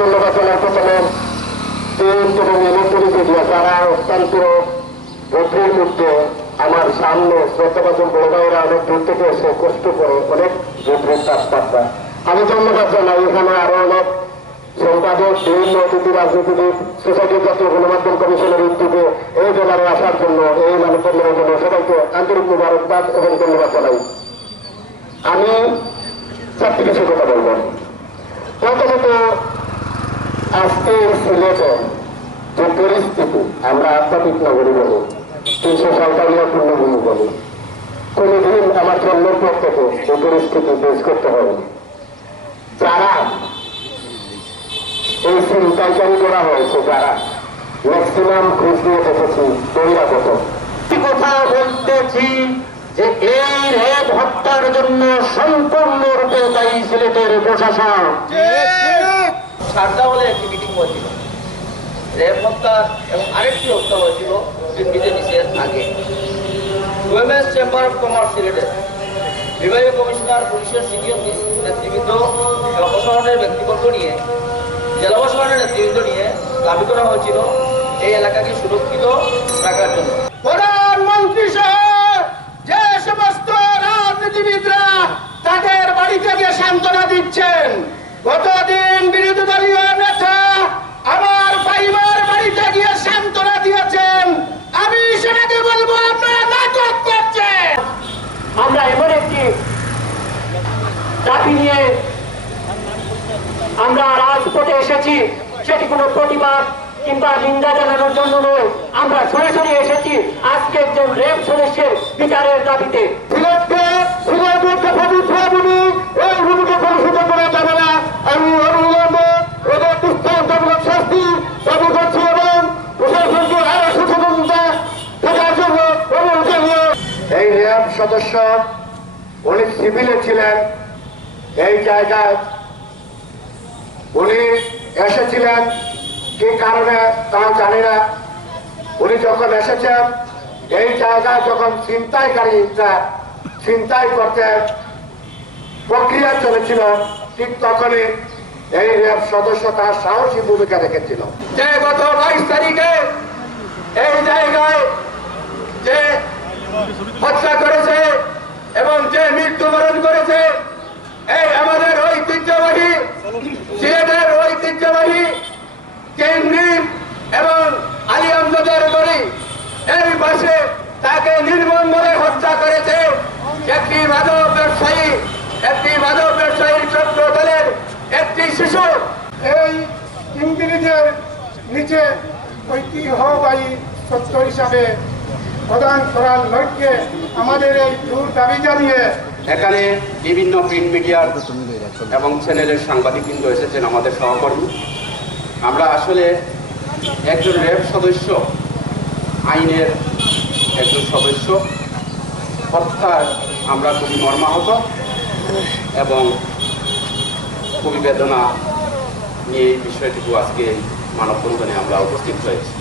ধন্যবাদ জানাই প্রথমে এবং ইলেকট্রনিক মিডিয়া যারা অত্যন্ত গভীর মধ্যে আমার সামনে শ্রদ্ধাভাজন বড় ভাইরা অনেক দূর থেকে এসে কষ্ট করে অনেক গভীর তাপমাত্রা। আমি ধন্যবাদ জানাই এখানে আরো অনেক সম্পাদক, বিভিন্ন অতিথি, রাজনীতিবিদ, সোসাইটির জাতীয় গণমাধ্যম কমিশনের উদ্যোগে এই ব্যাপারে আসার জন্য, এই মানববন্ধনের জন্য সবাইকে আন্তরিক মুবারকবাদ এবং ধন্যবাদ জানাই। আমি চারটি কিছু কথা বলব। প্রথমত, আজকে সিলেটে যে পরিস্থিতি, আমরা আধ্যাত্মিক নগরী বলি, 347 পূর্ণভূমি বলি, কোনদিন আমার জন্মের পর থেকে এই পরিস্থিতি ফেস করতে হয়নি। যারা এই চিন্তাকারী করা হয়েছে, যারা ম্যাক্সিমাম খোঁজ নিয়ে দেখেছি বহিরাগত কথা বলতেছি যে এই রেপ হত্যার জন্য সম্পূর্ণরূপে দায়ী সিলেটের প্রশাসন। সারদা হলে একটি মিটিং হয়েছিল, রেপ হত্যা এবং আরেকটি হত্যা হয়েছিল দিল্লিতে নিচের আগে। উইমেন্স চেম্বার অফ কমার্স সিলেটের বিভাগীয় কমিশনার, পুলিশের সিনিয়র নেতৃবৃন্দ এবং প্রশাসনের ব্যক্তিবর্গ নিয়ে, জেলা প্রশাসনের নেতৃবৃন্দ নিয়ে দাবি করা হয়েছিল এই এলাকাকে সুরক্ষিত রাখার জন্য। প্রধানমন্ত্রী সহ যে সমস্ত রাজনীতিবিদরা তাদের বাড়ি থেকে সান্ত্বনা দিচ্ছেন, গতদিন বিরোধী দলীয় নেতা আমার ভাইমার বাড়িতে গিয়ে সান্ত্বনা দিয়েছেন। আমি সেটাকে বলবো আপনারা নাটক করছেন। আমরা এমন একটি দাবি নিয়ে আমরা রাজপথে এসেছি, সেটি কোনো প্রতিবাদ কিংবা নিন্দা জানানোর জন্য নয়। আমরা সরাসরি এসেছি আজকে একজন রেপ সদস্যের বিচারের দাবিতে। আমি অবিলম্বে এদের দৃষ্টান্তমূলক শাস্তি দাবি করছি এবং প্রশাসনকে আরো সচেতনতা থাকার জন্য অনুরোধ জানিয়ে। এই র্যাব সদস্য উনি সিভিলে ছিলেন, এই জায়গায় উনি এসেছিলেন কি কারণে তা জানি না। উনি যখন এসেছেন এই জায়গায়, যখন ছিনতাইকারীরা ছিনতাই করতে প্রক্রিয়া চলেছিল, ঠিক তখনই এই র্যাব সদস্য তার সাহসী ভূমিকা রেখেছিল। যে গত 22 তারিখে এই জায়গায় যে হত্যা করেছে এবং যে মৃত্যুবরণ করেছে, এই আমাদের ঐতিহ্যবাহী সিলেটের ঐতিহ্যবাহী কেন্দ্রী এবং আলী আমজাদের বাড়ি, এই পাশে তাকে নির্মমভাবে হত্যা করেছে একটি মাদক ব্যবসায়ীর চক্র দলের একটি শিশু। এই ইংরেজের নিচে ঐতিহ্যবাহী সত্য হিসাবে প্রদান করার লক্ষ্যে আমাদের এই দূর দাবি জানিয়ে এখানে বিভিন্ন প্রিন্ট মিডিয়ার এবং চ্যানেলের সাংবাদিকবৃন্দ এসেছেন, আমাদের সহকর্মী। আমরা আসলে একজন র্যাব সদস্য, আইনের একজন সদস্য হত্যার আমরা খুবই মর্মাহত এবং খুবই বেদনা নিয়ে এই বিষয়টুকু আজকে মানববন্ধনে আমরা উপস্থিত হয়েছি।